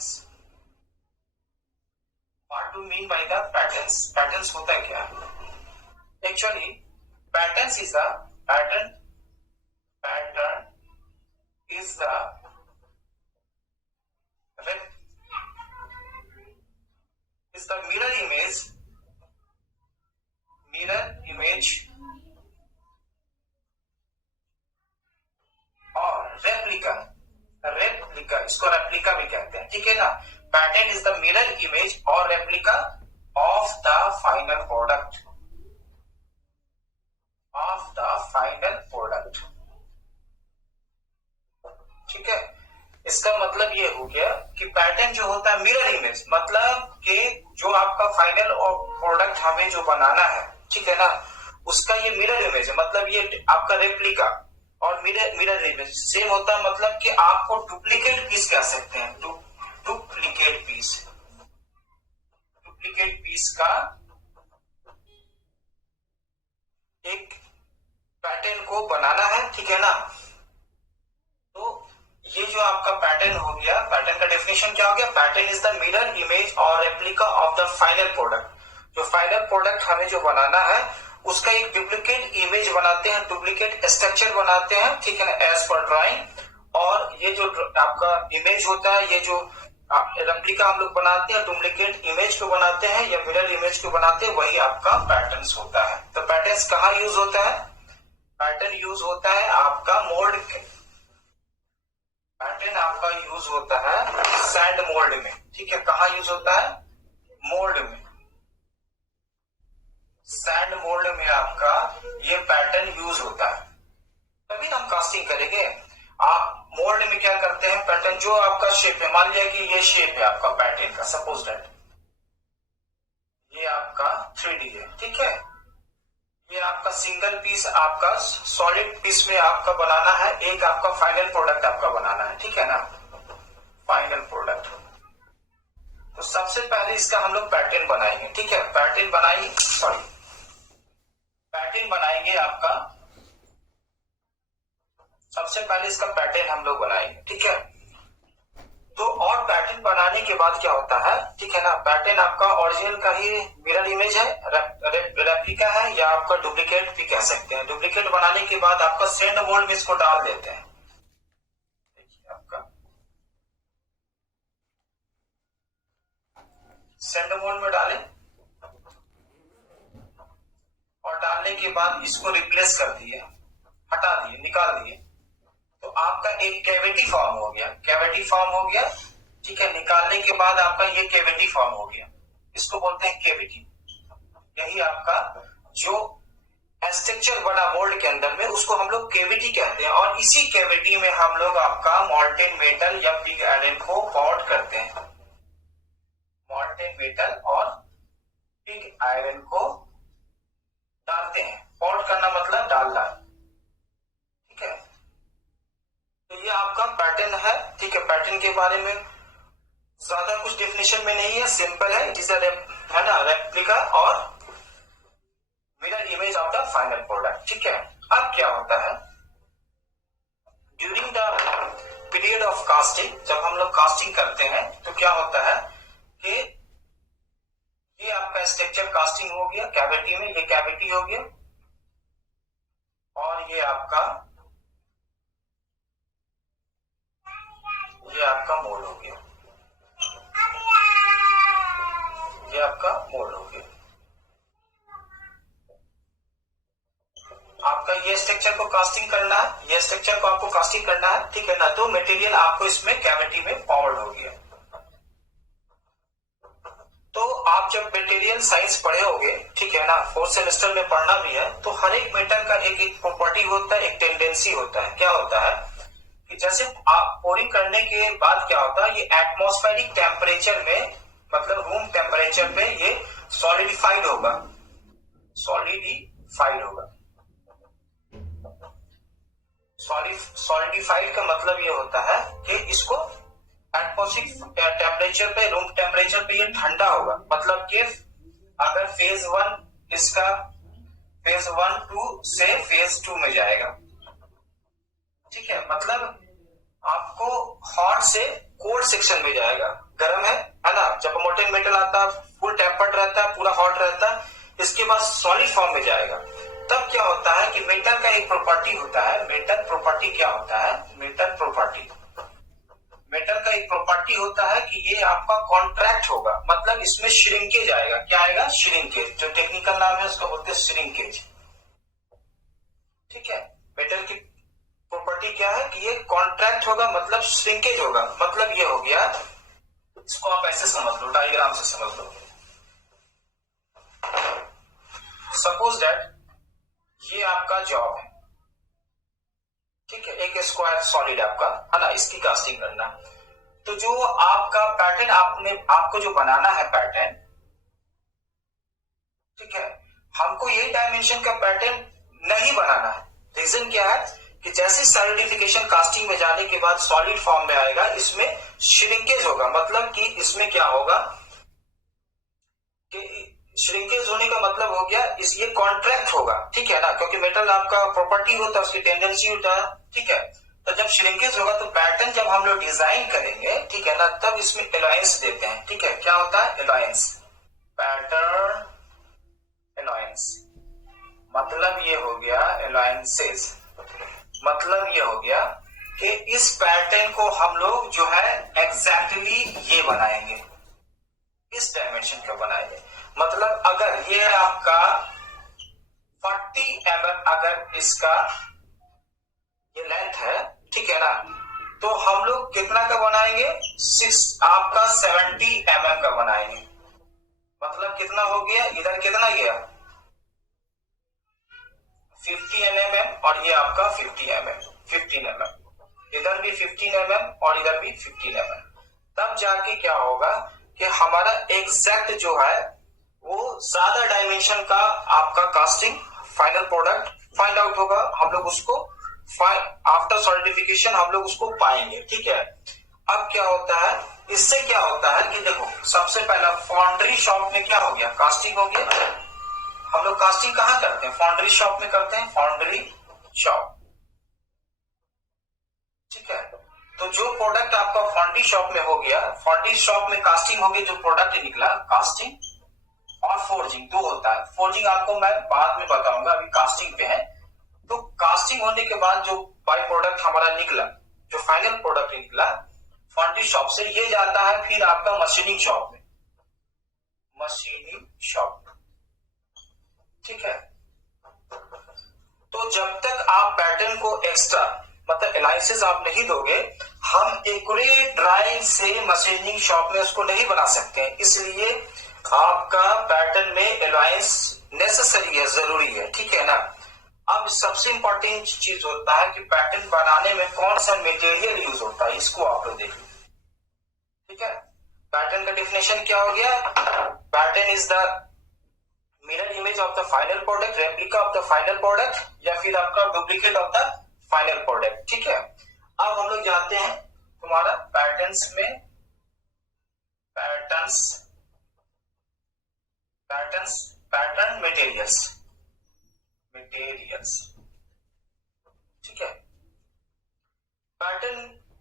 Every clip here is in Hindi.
Patterns. What do mean by the patterns? Patterns होता है क्या? Actually patterns is the pattern is the mirror image और रेप्लिका इसको रेप्लिका भी कहते हैं, ठीक है ना। Pattern is the mirror image और replica of the final product, ठीक है। इसका मतलब ये हो गया कि पैटर्न जो होता है मिरर इमेज, मतलब कि जो आपका फाइनल प्रोडक्ट हमें जो बनाना है, ठीक है ना, उसका ये मिरर इमेज है। मतलब ये आपका रेप्लिका और मिरर इमेज सेम होता है। मतलब कि आपको डुप्लीकेट पीस कह सकते हैं। डुप्लीकेट पीस का एक पैटर्न को बनाना है, ठीक है ना। तो ये जो आपका पैटर्न हो गया, पैटर्न का डेफिनेशन क्या हो गया? Pattern is the mirror image और replica of the final product. जो फाइनल प्रोडक्ट हमें जो बनाना है उसका एक डुप्लीकेट इमेज बनाते हैं, डुप्लीकेट स्ट्रक्चर बनाते हैं, ठीक है ना, एज पर ड्राइंग। और ये जो आपका इमेज होता है, ये जो रेप्लिका हम लोग बनाते हैं, डुप्लीकेट इमेज को बनाते हैं या मिरर इमेज को बनाते हैं, वही आपका पैटर्न्स होता है। तो पैटर्न्स कहाँ यूज होता है? पैटर्न यूज होता है आपका मोल्ड, पैटर्न आपका यूज होता है सैंड मोल्ड में, ठीक है। कहाँ यूज होता है? मोल्ड में, सैंड मोल्ड में आपका ये पैटर्न यूज होता है। तभी हम कास्टिंग करेंगे। आप मोल्ड में क्या करते हैं? पैटर्न जो आपका शेप है, मान लिया कि ये शेप है आपका पैटर्न का, सपोज दैट ये आपका 3D है, ठीक है। ये आपका सिंगल पीस आपका सॉलिड पीस में आपका बनाना है, एक आपका फाइनल प्रोडक्ट आपका बनाना है, ठीक है ना, फाइनल प्रोडक्ट। तो सबसे पहले इसका हम लोग पैटर्न बनाएंगे, ठीक है। पैटर्न बनाएंगे आपका, सबसे पहले इसका पैटर्न हम लोग बनाएंगे, ठीक है। तो और पैटर्न बनाने के बाद क्या होता है, ठीक है ना, पैटर्न आपका ओरिजिनल का ही मिरर इमेज है, रेप्लिका है, या आपका डुप्लीकेट भी कह सकते हैं। डुप्लीकेट बनाने के बाद आपका सैंड मोल्ड में इसको डाल देते हैं। देखिए आपका सैंड मोल्ड में डालें और डालने के बाद इसको रिप्लेस कर दिए, हटा दिए, निकाल दिए, तो आपका एक कैविटी फॉर्म हो गया, ठीक है। निकालने के बाद आपका ये कैविटी फॉर्म हो गया, इसको बोलते हैं कैविटी। यही आपका जो स्ट्रक्चर बना मोल्ड के अंदर में, उसको हम लोग कैविटी कहते हैं। और इसी कैविटी में हम लोग आपका मॉल्टेन मेटल या पिग आयरन को पाउडर करते हैं। मॉल्टेन मेटल और पिग आयरन को डालते हैं। पाउडर करना मतलब डालना, ठीक है। तो ये आपका पैटर्न है, ठीक है। पैटर्न के बारे में ज्यादा कुछ डेफिनेशन में नहीं है, सिंपल है, जिसे है ना, रेप्लिका और mirror image of the final product, ठीक है। अब क्या होता है, during the period of casting, जब हम लोग कास्टिंग करते हैं तो क्या होता है कि ये आपका स्ट्रक्चर कास्टिंग हो गया कैविटी में, ये कैविटी हो गया, और ये आपका मोल्ड हो गया, ये आपका मोल्ड हो गया। आपका ये स्ट्रक्चर को कास्टिंग करना है, ये स्ट्रक्चर को आपको कास्टिंग करना है, ठीक है ना। तो मटेरियल आपको इसमें कैविटी में पाउडर हो गया। तो आप जब मटेरियल साइंस पढ़े होगे, ठीक है ना, 4th सेमेस्टर में पढ़ना भी है, तो हर एक मेटल का एक प्रॉपर्टी होता है, एक टेंडेंसी होता है। क्या होता है कि जैसे आप पोरिंग करने के बाद क्या होता है, ये एटमॉस्फेरिक टेम्परेचर में, मतलब रूम टेम्परेचर में ये सॉलिडिफाइड होगा। सॉलिडिफाइड का मतलब ये होता है कि इसको एटमॉस्फेरिक टेम्परेचर पे, रूम टेम्परेचर पे ये ठंडा होगा। मतलब कि अगर फेज 1 इसका फेज 1 2 से फेज 2 में जाएगा, ठीक है। मतलब आपको हॉट से कोल्ड सेक्शन में जाएगा, कि मेटल का एक प्रॉपर्टी होता है, मेटल प्रॉपर्टी क्या होता है, मेटल प्रॉपर्टी, मेटल का एक प्रॉपर्टी होता है कि ये आपका कॉन्ट्रैक्ट होगा, मतलब इसमें श्रिंकेज आएगा। क्या आएगा? श्रिंकेज। जो टेक्निकल नाम है उसको बोलते हैं श्रिंकेज। ठीक है, मेटल की प्रॉपर्टी क्या है कि ये कॉन्ट्रैक्ट होगा, मतलब श्रिंकेज होगा। मतलब ये हो गया, इसको आप ऐसे समझ लो, डायग्राम से समझ लो। सपोज दैट ये आपका जॉब है, ठीक है, एक स्क्वायर सॉलिड आपका है ना, इसकी कास्टिंग करना। तो जो आपका पैटर्न आपको जो बनाना है पैटर्न, ठीक है, हमको यही डायमेंशन का पैटर्न नहीं बनाना है। रीजन क्या है कि जैसे सॉलिडिफिकेशन कास्टिंग में जाने के बाद सॉलिड फॉर्म में आएगा, इसमें श्रिंकेज होगा। मतलब कि इसमें क्या होगा कि श्रिंकेज होने का मतलब हो गया ये कॉन्ट्रैक्ट होगा, ठीक है ना, क्योंकि मेटल आपका प्रॉपर्टी होता है, उसकी टेंडेंसी होता है, ठीक है। तो जब श्रिंकेज होगा तो पैटर्न जब हम लोग डिजाइन करेंगे, ठीक है ना, तब इसमें एलायंस देते हैं। ठीक है, क्या होता है? Allowance, pattern allowance. मतलब ये हो गया एलायंसेस, मतलब ये हो गया कि इस पैटर्न को हम लोग जो है एग्जैक्टली ये बनाएंगे, इस डायमेंशन का बनाएंगे। मतलब अगर ये आपका 40 mm अगर इसका ये लेंथ है, ठीक है ना, तो हम लोग कितना का बनाएंगे? आपका 70 mm का बनाएंगे। मतलब कितना हो गया? इधर कितना गया? 50 mm और ये आपका 50 mm, 15 mm, इधर भी 15 mm और इधर भी 15 mm। तब जाके क्या होगा कि हमारा एग्जैक्ट जो है वो ज्यादा डायमेंशन का आपका casting final product find out होगा। हम लोग उसको आफ्टर सॉलिडिफिकेशन हम लोग उसको पाएंगे। ठीक है, अब क्या होता है, इससे क्या होता है कि देखो, सबसे पहला फाउंड्री शॉप में क्या हो गया? कास्टिंग हो गया। हम लोग कास्टिंग कहाँ करते हैं? फाउंड्री शॉप में करते हैं, फाउंड्री शॉप। ठीक है, तो जो प्रोडक्ट आपका फाउंड्री शॉप में हो गया, फाउंड्री शॉप में कास्टिंग हो गई, जो प्रोडक्ट निकला, कास्टिंग और फोर्जिंग दो होता है। फोर्जिंग आपको मैं बाद में बताऊंगा, अभी कास्टिंग पे है। तो कास्टिंग होने के बाद जो बाई प्रोडक्ट हमारा निकला, जो फाइनल प्रोडक्ट निकला फाउंड्री शॉप से, ये जाता है फिर आपका मशीनिंग शॉप में, मशीनिंग शॉप। ठीक है, तो जब तक आप पैटर्न को एक्स्ट्रा मतलब एलाइंसेस आप नहीं दोगे, हम एक्यूरेट ड्राइंग से मशीनिंग शॉप में उसको नहीं बना सकते हैं। इसलिए आपका पैटर्न में एलाइंस नेसेसरी है, जरूरी है। ठीक है ना। अब सबसे इंपॉर्टेंट चीज होता है कि पैटर्न बनाने में कौन सा मटेरियल यूज होता है, इसको आप लोग देख लो। ठीक है, पैटर्न का डेफिनेशन क्या हो गया? Pattern is the mirror image of the final product, replica of the final product, या फिर आपका duplicate of the final product. ठीक है, अब हम लोग जाते हैं तुम्हारा पैटर्न्स में, पैटर्न मटेरियल्स। ठीक है, पैटर्न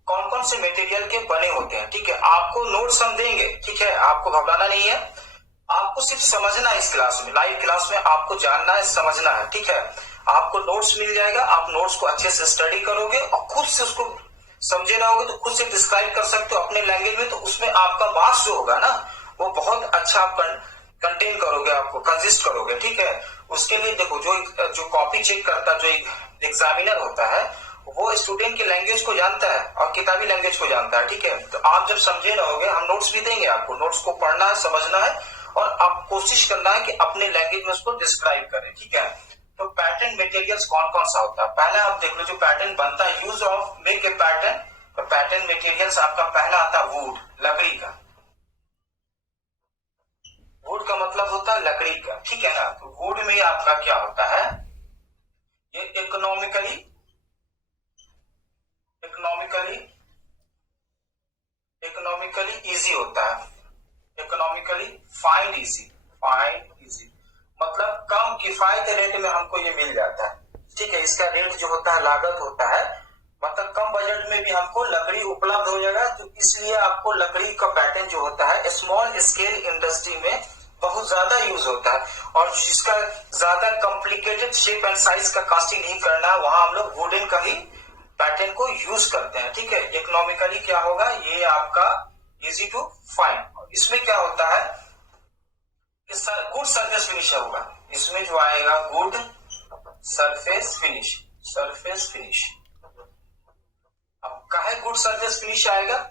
कौन कौन से मटेरियल के बने होते हैं। ठीक है, आपको नोट्स हम देंगे, ठीक है, आपको घबराना नहीं है, आपको सिर्फ समझना है। इस क्लास में, लाइव क्लास में आपको जानना है, समझना है। ठीक है, आपको नोट्स मिल जाएगा, आप नोट्स को अच्छे से स्टडी करोगे और खुद से उसको समझे रहोगे तो खुद से डिस्क्राइब कर सकते हो अपने लैंग्वेज में। तो उसमें आपका मार्क्स जो होगा ना, वो बहुत अच्छा आप कंटेन करोगे, आपको कंसिस्ट करोगे। ठीक है, उसके लिए देखो, जो कॉपी चेक करता, जो एग्जामिनर होता है, वो स्टूडेंट की लैंग्वेज को जानता है और किताबी लैंग्वेज को जानता है। ठीक है, तो आप जब समझे रहोगे, हम नोट्स भी देंगे आपको, नोट्स को पढ़ना है, समझना है और आप कोशिश करना है कि अपने लैंग्वेज में उसको डिस्क्राइब करें। ठीक है, तो पैटर्न मटेरियल्स कौन कौन सा होता है? पहला आप देख लो, जो पैटर्न बनता है, use of make a pattern. तो पैटर्न मटेरियल्स आपका पहला आता है वुड, लकड़ी का। वुड का मतलब होता है लकड़ी का। ठीक है ना, तो वुड में आपका क्या होता है, ये इकोनॉमिकली इजी होता है, इकोनॉमिकली फाइंड इजी, मतलब कम किफायती रेट में हमको ये मिल जाता है। ठीक है, इसका रेट जो होता है, लागत होता है, मतलब कम बजट में भी हमको लकड़ी उपलब्ध हो जाएगा। तो इसलिए आपको लकड़ी का पैटर्न जो होता है, स्मॉल स्केल इंडस्ट्री में बहुत ज्यादा यूज होता है, और जिसका ज्यादा कॉम्प्लिकेटेड शेप एंड साइज का कास्टिंग नहीं करना, वहां हम लोग वुडन का ही पैटर्न को यूज करते हैं। ठीक है, इकोनॉमिकली क्या होगा, ये आपका इजी टू फाइंड। इसमें क्या होता है, गुड सरफेस फिनिश होगा, इसमें जो आएगा good surface finish, surface finish. अब काहे गुड सरफेस फिनिश आएगा,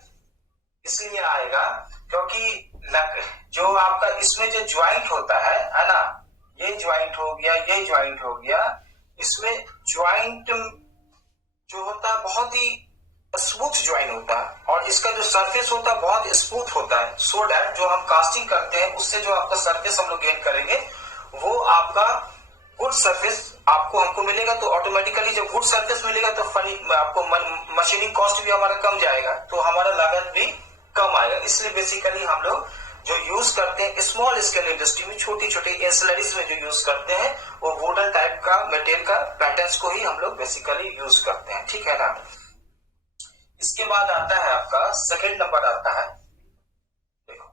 इसलिए आएगा क्योंकि जो आपका इसमें जो ज्वाइंट होता है ना, ये ज्वाइंट हो गया, ये ज्वाइंट हो गया, इसमें ज्वाइंट जो होता है बहुत ही स्मूथ ज्वाइंट होता है, और इसका जो सरफेस होता है बहुत स्मूथ होता है, सो दैट जो हम कास्टिंग करते हैं उससे जो आपका सरफेस हम लोग गेन करेंगे वो आपका गुड सरफेस आपको हमको मिलेगा। तो ऑटोमेटिकली जब गुड सरफेस मिलेगा तो आपको मशीनिंग कॉस्ट भी हमारा कम जाएगा, तो हमारा लागत भी कम आएगा। इसलिए बेसिकली हम लोग जो यूज करते हैं स्मॉल स्केल इंडस्ट्री में, छोटी छोटी एंसिलरीज में जो यूज करते हैं वो वुडन टाइप का मटेरियल का पैटर्न्स को ही हम लोग बेसिकली यूज करते हैं। ठीक है ना। इसके बाद आता है आपका सेकंड नंबर आता है, देखो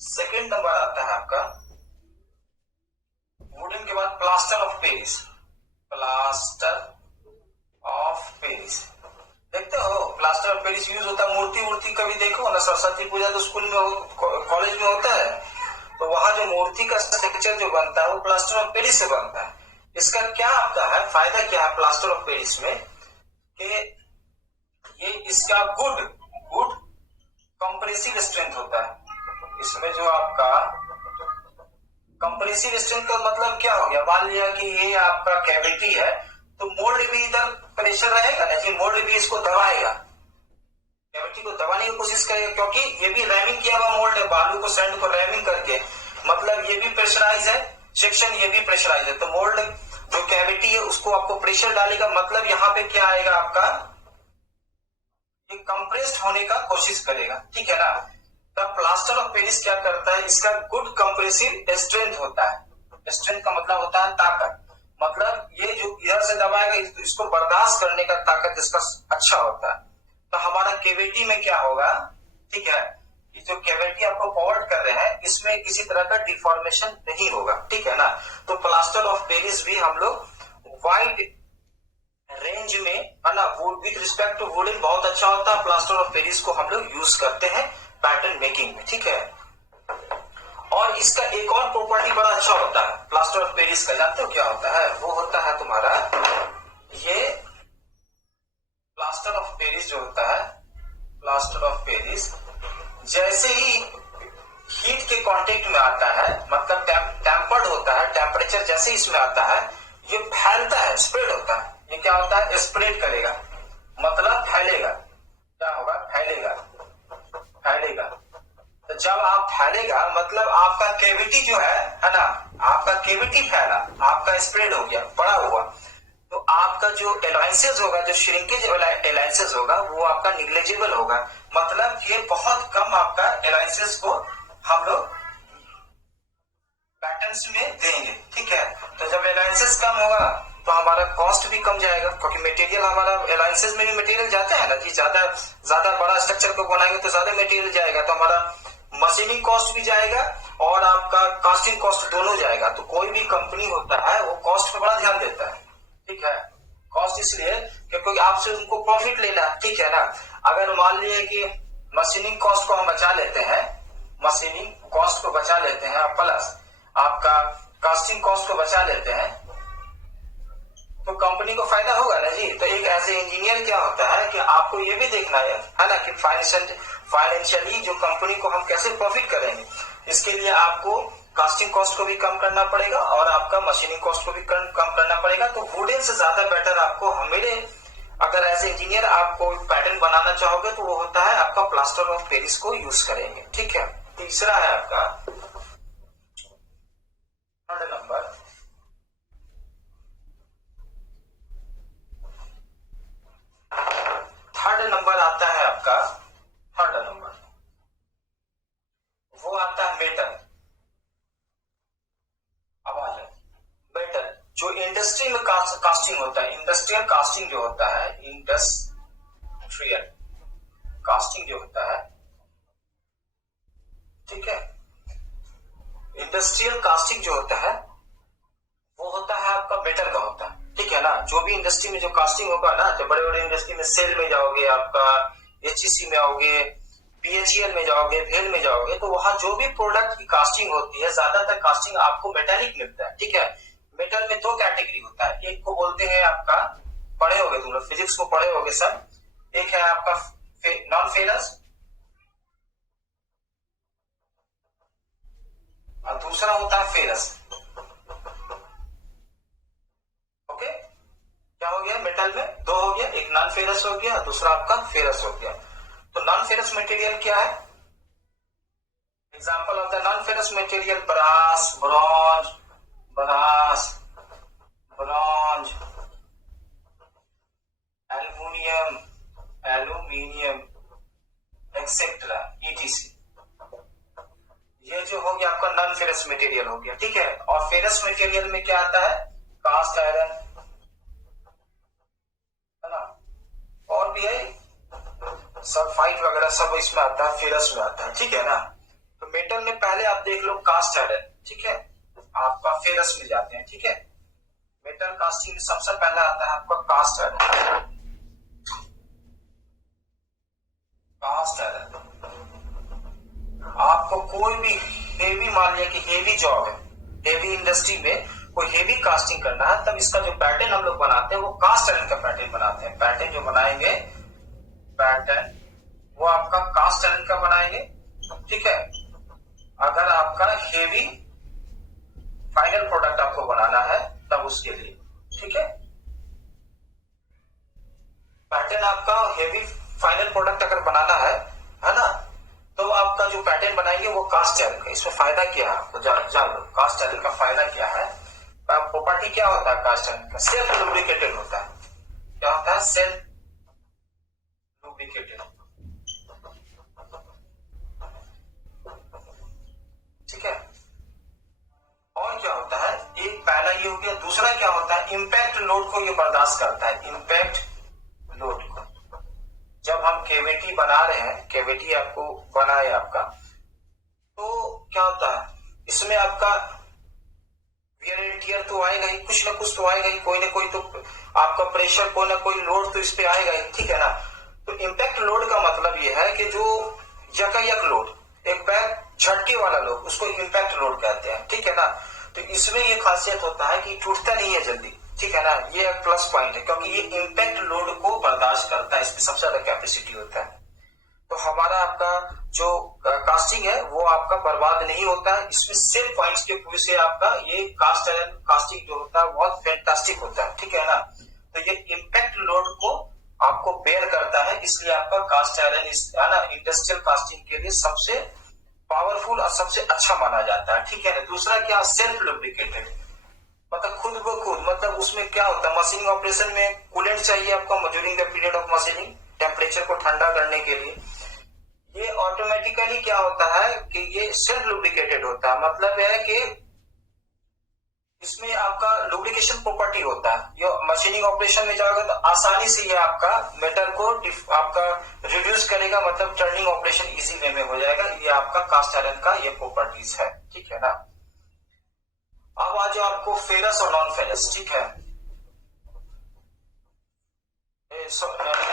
सेकंड नंबर आता है आपका वुडन के बाद plaster of Paris, plaster of Paris. देखते हो प्लास्टर ऑफ पेरिस यूज होता है, मूर्ति वूर्ति कभी देखो ना, सरस्वती पूजा तो स्कूल में कॉलेज में होता है, तो वहां जो मूर्ति का स्ट्रक्चर जो बनता है वो प्लास्टर ऑफ पेरिस से बनता है। इसका क्या आपका है फायदा, क्या है प्लास्टर ऑफ पेरिस में, कि ये इसका गुड कंप्रेसिव स्ट्रेंथ होता है। इसमें जो आपका कंप्रेसिव स्ट्रेंथ का मतलब क्या हो गया, मान लिया कि ये आपका कैविटी है, तो मोल्ड भी इधर प्रेशर रहेगा ना जी, मोल्ड भी इसको दबाएगा, कैविटी को दबाने की कोशिश करेगा, क्योंकि ये भी रैमिंग किया हुआ मोल्ड है, बालू को सैंड को रैमिंग करके, मतलब ये भी प्रेशराइज है सेक्शन, ये भी प्रेशराइज है, तो मोल्ड जो कैविटी है उसको आपको प्रेशर डालेगा, मतलब यहाँ पे क्या आएगा आपका, ये कंप्रेस्ड होने का कोशिश करेगा। ठीक है ना। तब प्लास्टर ऑफ पेरिस क्या करता है, इसका गुड कंप्रेसिव स्ट्रेंथ होता है। स्ट्रेंथ का मतलब होता है ताकत, मतलब ये जो इधर से दबाएगा इसको बर्दाश्त करने का ताकत इसका अच्छा होता है। तो हमारा केविटी में क्या होगा, ठीक है, ये जो कैविटी आपको फॉरवर्ड कर रहे हैं इसमें किसी तरह का डिफॉर्मेशन नहीं होगा। ठीक है ना। तो प्लास्टर ऑफ पेरिस भी हम लोग वाइड रेंज में है ना, विद रिस्पेक्ट टू वुडन बहुत अच्छा होता है। प्लास्टर ऑफ पेरिस को हम लोग यूज करते हैं पैटर्न मेकिंग में। ठीक है। और इसका एक और प्रॉपर्टी बड़ा अच्छा होता है प्लास्टर ऑफ पेरिस का, जानते हो क्या होता है, वो होता है तुम्हारा ये प्लास्टर ऑफ पेरिस जो होता है, प्लास्टर ऑफ पेरिस जैसे ही हीट के कांटेक्ट में आता है, मतलब टेम्पर्ड होता है, टेम्परेचर जैसे ही इसमें आता है ये फैलता है, स्प्रेड होता है। ये क्या होता है, स्प्रेड करेगा, मतलब फैलेगा। क्या होगा, फैलेगा, फैलेगा। तो जब आप फैलेगा मतलब आपका कैविटी जो है ना, आपका कैविटी फैला, आपका स्प्रेड हो गया, बड़ा हुआ, तो आपका जो एलायंसेस होगा, जो श्रिंकेज एलायंसेस होगा वो आपका निग्लेजिबल होगा, मतलब ये बहुत कम आपका एलायंसेस को हम लोग पैटर्न्स में देंगे। ठीक है। तो जब एलायंसेस कम होगा तो हमारा कॉस्ट भी कम जाएगा, क्योंकि मटेरियल हमारा एलायंसेस में भी मटेरियल जाता है ना जी, ज्यादा बड़ा स्ट्रक्चर को बनाएंगे तो ज्यादा मटेरियल जाएगा, तो हमारा मशीनिंग कॉस्ट भी जाएगा और आपका कास्टिंग कॉस्ट दोनों जाएगा। तो कोई भी कंपनी होता है वो कॉस्ट पे बड़ा ध्यान देता है। ठीक है। कॉस्ट इसलिए क्योंकि आपसे उनको प्रॉफिट लेना। ठीक है ना। अगर मान लिए कि मशीनिंग कॉस्ट को हम बचा लेते हैं, मशीनिंग कॉस्ट को बचा लेते हैं प्लस आपका कास्टिंग कॉस्ट को बचा लेते हैं, तो कंपनी को फायदा होगा ना जी। तो एक ऐसे इंजीनियर क्या होता है कि आपको ये भी देखना है ना कि फाइनेंशियली जो कंपनी को हम कैसे प्रॉफिट करेंगे, इसके लिए आपको कास्टिंग कॉस्ट को भी कम करना पड़ेगा और आपका मशीनिंग कॉस्ट को भी कम करना पड़ेगा। तो वुडन से ज्यादा बेटर आपको मेरे अगर एज इंजीनियर आपको पैटर्न बनाना चाहोगे तो वो होता है आपका प्लास्टर ऑफ पेरिस को यूज करेंगे। ठीक है। तीसरा है आपका थर्ड नंबर, थर्ड नंबर आता है आपका, थर्ड नंबर वो आता है मेटल। आवाज है मेटल, जो इंडस्ट्री में कास्टिंग होता है, इंडस्ट्रियल कास्टिंग जो होता है, इंडस्ट्रियल कास्टिंग जो होता है इंडस्ट्रियल कास्टिंग जो होता है वो होता है आपका मेटल का होता है, ठीक है ना। जो भी इंडस्ट्री में जो कास्टिंग होगा ना, जो बड़े बड़े इंडस्ट्री में सेल में जाओगे, आपका एचईसी में आओगे, बीएचईएल में जाओगे, भेल में जाओगे, तो वहां जो भी प्रोडक्ट की कास्टिंग होती है ज्यादातर कास्टिंग आपको मेटेलिक मिलता है, ठीक है। मेटल में दो कैटेगरी होता है, एक को बोलते हैं आपका, पढ़े होगे तुम लोग फिजिक्स को पढ़े होगे सब, एक है आपका नॉन फेरस और दूसरा होता है फेरस। ओके, क्या हो गया, मेटल में दो हो गया, एक नॉन फेरस हो गया, दूसरा आपका फेरस हो गया। तो नॉन फेरस मटेरियल क्या है? Example of the non ferrous material, brass, bronze, brass, bronze, aluminium, aluminium etcetera ETC. ये जो हो गया आपका नॉन फेरस मटेरियल हो गया, ठीक है। और फेरस मटेरियल में क्या आता है? कास्ट आयरन, है ना, और भी है सल्फाइड वगैरह सब इसमें आता है, फेरस में आता है, ठीक है ना। तो मेटल में पहले आप देख लो कास्ट आयरन, ठीक है, आपका फेरस में जाते हैं, ठीक है। मेटल कास्टिंग में सबसे पहले आता है आपका कास्ट आयरन। कास्ट आयरन आपको कोई भी हेवी, मान लिया कि हेवी जॉब है, हेवी इंडस्ट्री में कोई हेवी कास्टिंग करना है, तब इसका जो पैटर्न हम लोग बनाते हैं वो कास्ट आयरन का पैटर्न बनाते हैं। पैटर्न जो बनाएंगे, पैटर्न वो आपका कास्ट आयरन का बनाएंगे, ठीक है। अगर आपका हेवी फाइनल प्रोडक्ट आपको बनाना है तब उसके लिए, ठीक है। पैटर्न आपका हेवी फाइनल प्रोडक्ट अगर बनाना है ना, तो आपका जो पैटर्न बनाएंगे वो कास्ट आयरन का। इसमें फायदा क्या है आपको जान लो, कास्ट आयरन का फायदा क्या है। प्रॉपर्टी क्या होता है कास्ट आयरन का? सेल्फ लुब्रिकेटेड होता है। क्या होता है? सेल्फ लुब्रिकेटेड, ठीक है। और क्या होता है, एक पहला ये हो गया। दूसरा क्या होता है, इंपैक्ट लोड को ये बर्दाश्त करता है, इंपैक्ट लोड को। जब हम केविटी बना रहे हैं, केविटी आपको बना है आपका, तो क्या होता है इसमें आपका वियर एंड टियर तो आएगा ही, कुछ ना कुछ तो आएगा ही, कोई ना कोई तो आपका प्रेशर, कोई ना कोई लोड तो इस पे आएगा ही, ठीक है ना। तो इंपैक्ट लोड का मतलब ये है कि जो यकायक लोड, एक बैग झटके वाला लोड, उसको इंपैक्ट लोड कहते हैं, ठीक है ना। तो इसमें ये खासियत होता है कि टूटता नहीं है जल्दी, ठीक है ना। ये एक प्लस पॉइंट है क्योंकि ये इंपैक्ट लोड को बर्दाश्त करता है, इसमें सबसे ज्यादा कैपेसिटी होता है। तो हमारा आपका जो कास्टिंग है वो आपका बर्बाद नहीं होता है। इसमें सेम पॉइंट्स के वजह से आपका ये कास्ट आयरन कास्टिंग जो होता है बहुत फैंटास्टिक होता है, ठीक है ना। तो ये इंपैक्ट लोड को आपको बेयर करता है, इसलिए आपका कास्ट आयरन है ना इंडस्ट्रियल कास्टिंग के लिए सबसे पावरफुल और सबसे अच्छा माना जाता है, ठीक है ना। दूसरा क्या, सेल्फ लुब्रिकेटेड, मतलब खुद ब खुद, मतलब उसमें क्या होता है, मशीनिंग ऑपरेशन में कूलेंट चाहिए आपको during the period of machining, temperature को ठंडा करने के लिए। ये ऑटोमेटिकली क्या होता है कि ये सेल्फ लुब्रिकेटेड होता है, मतलब है कि इसमें आपका लुब्रिकेशन प्रॉपर्टी होता है। ये मशीनिंग ऑपरेशन में जाओगे तो आसानी से ये आपका मेटल को आपका रिड्यूस करेगा, मतलब टर्निंग ऑपरेशन इजी वे में हो जाएगा। ये आपका कास्ट आयरन का ये प्रॉपर्टीज है, ठीक है ना। अब आ जाओ आपको फेरस और नॉन फेरस, ठीक है।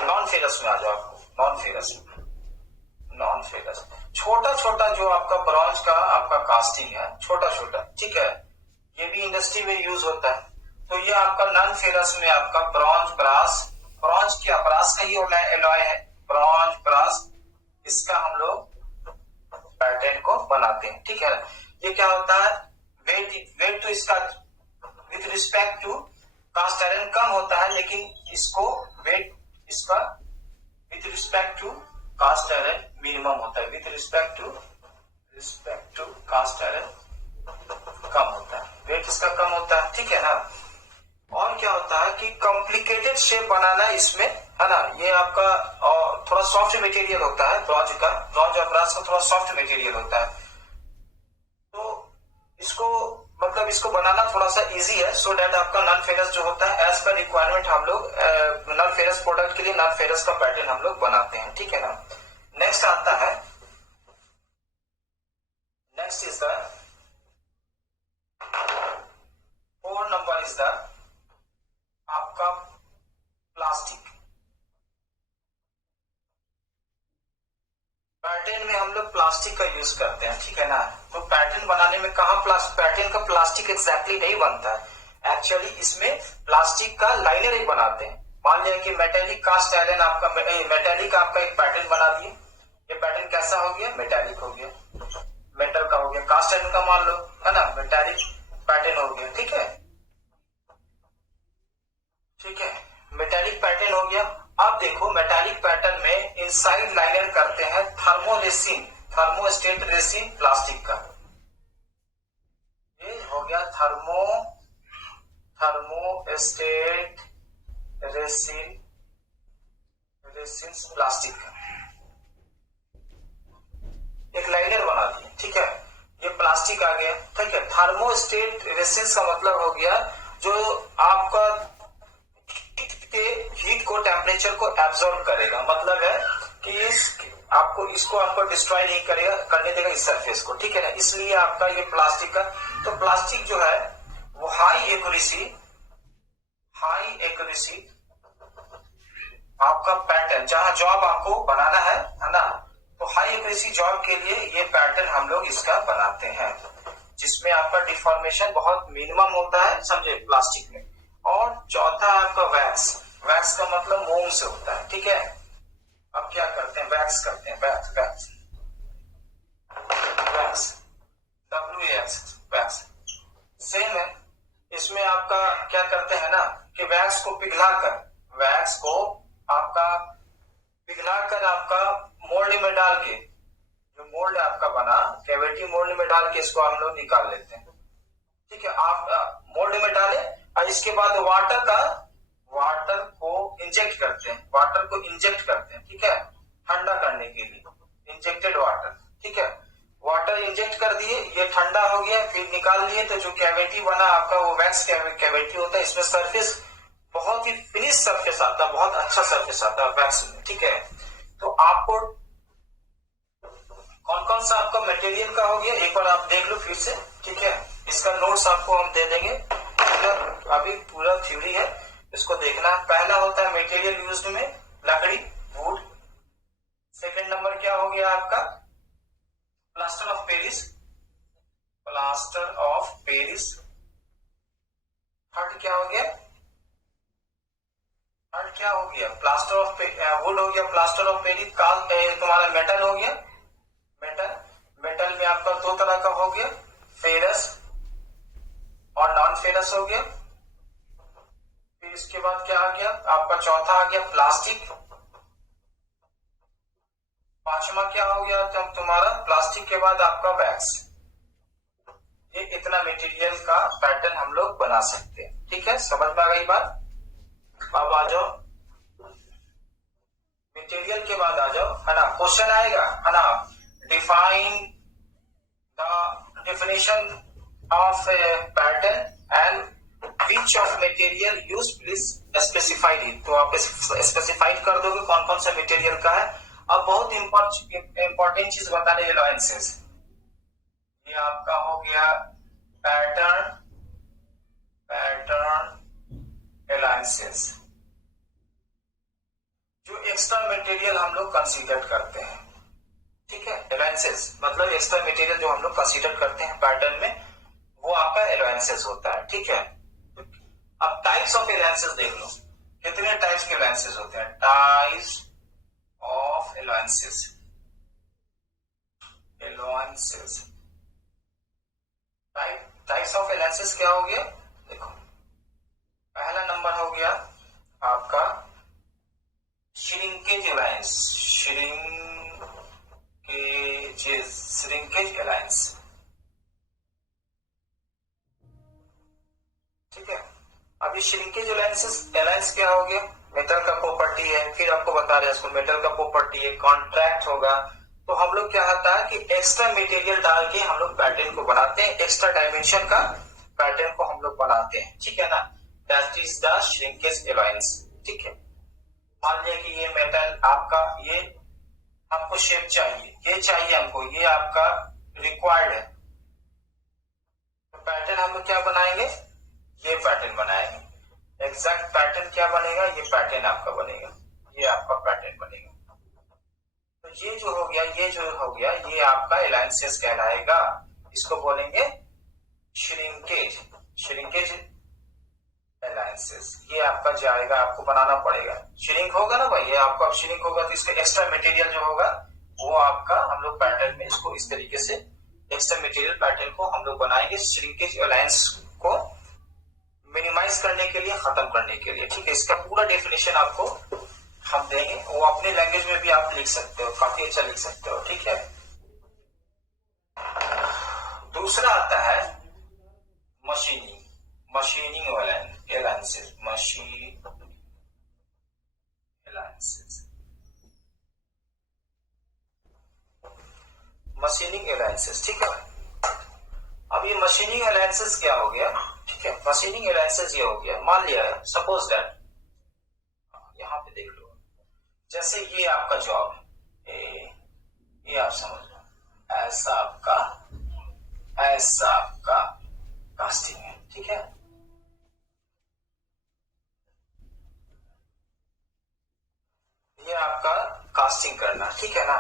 नॉन फेरस में आ जाओ आपको, नॉन फेरस में, नॉन फेरस छोटा छोटा जो आपका ब्रॉन्ज का आपका कास्टिंग है, छोटा छोटा, ठीक है, ये भी इंडस्ट्री में यूज होता है। तो ये आपका नॉन फेरस में आपका ब्रॉन्ज, ब्रास, ब्रॉन्ज क्या, ब्रास का ही एलॉय है, ब्रॉन्ज, ब्रास, इसका हम लोग पैटर्न को बनाते हैं, ठीक है। ये क्या होता है, वेट तो इसका with respect to cast iron कम होता है, लेकिन इसको वेट इसका with respect to cast iron minimum होता है, with respect to cast iron कम होता है, वेट इसका कम होता है, ठीक है ना। और क्या होता है कि कॉम्प्लिकेटेड शेप बनाना इसमें, है ना, ये आपका थोड़ा सॉफ्ट मटेरियल होता है ब्रॉन्ज का, ब्रॉन्ज और ब्रास का थोड़ा सॉफ्ट मटेरियल होता है। तो इसको मतलब इसको बनाना थोड़ा सा इजी है, सो दैट आपका नॉन फेरस जो होता है एज पर रिक्वायरमेंट हम लोग नॉन फेरस प्रोडक्ट के लिए नॉन फेरस का पैटर्न हम लोग बनाते हैं, ठीक है ना। नेक्स्ट आता है, नेक्स्ट इज द पैटर्न में हम लोग प्लास्टिक का यूज करते हैं, ठीक है ना। तो पैटर्न बनाने में कहाँ पैटर्न का प्लास्टिक एग्जैक्टली नहीं बनता है, एक्चुअली इसमें प्लास्टिक का लाइनर ही बनाते हैं। मान लिया कि मेटेलिक कास्ट आयरन आपका मेटेलिक आपका एक पैटर्न बना दिए, ये पैटर्न कैसा हो गया, मेटेलिक हो गया, मेटल का हो गया। कास्ट आयरन का मान लो, है ना, मेटेलिक पैटर्न हो गया, ठीक है, ठीक है, मेटेलिक पैटर्न हो गया। अब देखो मेटेलिक पैटर्न में इनसाइड लाइनर करते हैं थर्मोरेसिन, थर्मोस्टेट रेसिन प्लास्टिक का, ये हो गया थर्मोस्टेट रेसिन प्लास्टिक का एक लाइनर बना दिया, ठीक है, ये प्लास्टिक आ गया, ठीक है। थर्मोस्टेट रेसिन का मतलब हो गया जो आपका हीट को, टेम्परेचर को एब्जॉर्ब करेगा, मतलब है कि इसको आपको डिस्ट्रॉय नहीं करेगा, करने देगा इस सरफेस को, ठीक है ना। इसलिए आपका ये प्लास्टिक का, तो प्लास्टिक जो है वो हाई एक्यूरेसी आपका पैटर्न, जहां जॉब आपको बनाना है ना, तो हाई एक्यूरेसी जॉब के लिए ये पैटर्न हम लोग इसका बनाते हैं, जिसमें आपका डिफॉर्मेशन बहुत मिनिमम होता है, समझे, प्लास्टिक में। और चौथा आपका वैक्स, वैक्स का मतलब मोम से होता है, ठीक है। अब क्या करते हैं, वैक्स करते हैं, wax wax wax wax same है। इसमें आपका क्या करते हैं ना कि वैक्स को पिघलाकर, वैक्स को आपका पिघलाकर आपका मोल्ड में डाल के, जो मोल्ड आपका बना कैविटी मोल्ड में डाल के इसको हम लोग निकाल लेते हैं, ठीक है। आप मोल्ड में डाले और इसके बाद वाटर को इंजेक्ट करते हैं, ठीक है, ठंडा करने के लिए इंजेक्टेड वाटर, ठीक है। वाटर इंजेक्ट कर दिए, ये ठंडा हो गया, फिर निकाल लिए, तो जो कैविटी बना आपका वो वैक्स कैविटी होता है। इसमें सरफेस बहुत ही फिनिश सरफेस आता है, बहुत अच्छा सरफेस आता है वैक्स में, ठीक है। तो आपको कौन कौन सा आपका मटेरियल का हो गया एक बार आप देख लो फिर से, ठीक है। इसका नोट्स आपको हम दे देंगे, अभी पूरा थ्योरी है, इसको देखना। पहला होता है मटेरियल यूज्ड में लकड़ी, वुड। सेकंड नंबर क्या हो गया आपका, प्लास्टर ऑफ पेरिस, थर्ड क्या हो गया, प्लास्टर ऑफ वुड हो गया, प्लास्टर ऑफ पेरिस, तुम्हारा मेटल हो गया, मेटल में आपका दो तरह का हो गया, फेरस और नॉन फेरस हो गया। फिर इसके बाद क्या आ गया आपका, चौथा आ गया प्लास्टिक, पांचवा क्या हो गया तुम्हारा प्लास्टिक के बाद आपका वैक्स। ये इतना मटेरियल का पैटर्न हम लोग बना सकते हैं, ठीक है, समझ में आ गई बात। अब आ जाओ मटेरियल के बाद, आ जाओ, है ना, क्वेश्चन आएगा, है ना, define the definition of pattern and which of material use, please specified it. तो आप स्पेसिफाइड कर दोगे कौन कौन सा मटेरियल का है। अब बहुत इंपॉर्टेंट चीज बताने, एलायंसेस, ये आपका हो गया पैटर्न एलायंसेस, जो एक्स्ट्रा मटेरियल हम लोग कंसीडर करते हैं, ठीक है। एलायंसेस मतलब एक्स्ट्रा मटेरियल जो हम लोग कंसीडर करते हैं पैटर्न में, वो आपका एलायंसेस होता है, ठीक है। अब टाइप्स ऑफ एलायंसेस देख लो, कितने टाइप्स के एलायंसेस होते हैं, टाइप्स ऑफ एलायंसेस टाइप्स ऑफ एलायंसेस क्या हो गया, देखो पहला नंबर हो गया आपका श्रिंकेज एलायंस, श्रिंकेज एलायंस, ठीक है। अभी श्रिंकेज एलायंस क्या हो गया, मेटल का प्रॉपर्टी है, फिर आपको बता रहे हैं इसको, मेटल का प्रॉपर्टी है, कॉन्ट्रैक्ट होगा। तो हम लोग क्या होता है कि एक्स्ट्रा मटेरियल डाल के हम लोग पैटर्न को बनाते हैं, एक्स्ट्रा डायमेंशन का पैटर्न को हम लोग बनाते हैं, ठीक है ना, that is the shrinkage allowance, ठीक है। मान लिया कि ये मेटल आपका, ये हमको शेप चाहिए, ये चाहिए हमको, ये आपका रिक्वायर्ड है, तो पैटर्न हम लोग क्या बनाएंगे, ये पैटर्न बनाएंगे। एग्जैक्ट पैटर्न क्या बनेगा, ये पैटर्न आपका बनेगा, ये आपका पैटर्न बनेगा। तो ये जो हो गया, ये जो हो गया, ये आपका एलायंसेस कहलाएगा। इसको बोलेंगे श्रिंकेज, श्रिंकेज एलायंसेस। ये आपका जाएगा, आपको बनाना पड़ेगा। श्रिंक होगा ना भाई, ये आपको अब श्रिंक होगा तो इसका एक्स्ट्रा मटेरियल जो होगा वो आपका हम लोग पैटर्न में इसको इस तरीके से एक्स्ट्रा मटेरियल पैटर्न को हम लोग बनाएंगे श्रिंकेज एलायंस को मिनिमाइज करने के लिए, खत्म करने के लिए। ठीक है, इसका पूरा डेफिनेशन आपको हम देंगे, वो अपने लैंग्वेज में भी आप लिख सकते हो, काफी अच्छा लिख सकते हो। ठीक है, दूसरा आता है मशीनिंग, मशीनिंग एलायंसेस, मशीन एलायंसेस, मशीनिंग एलायंसेस। ठीक है, अब ये मशीनिंग एलायंसेस क्या हो गया? ठीक है, मशीनिंग एलायंसेस ये हो गया, मान लिया है सपोज दैट, यहां पे देख लो, जैसे ये आपका जॉब है, ये आप समझ लो, ऐसा आपका कास्टिंग है। ठीक है, ये आपका कास्टिंग करना, ठीक है ना।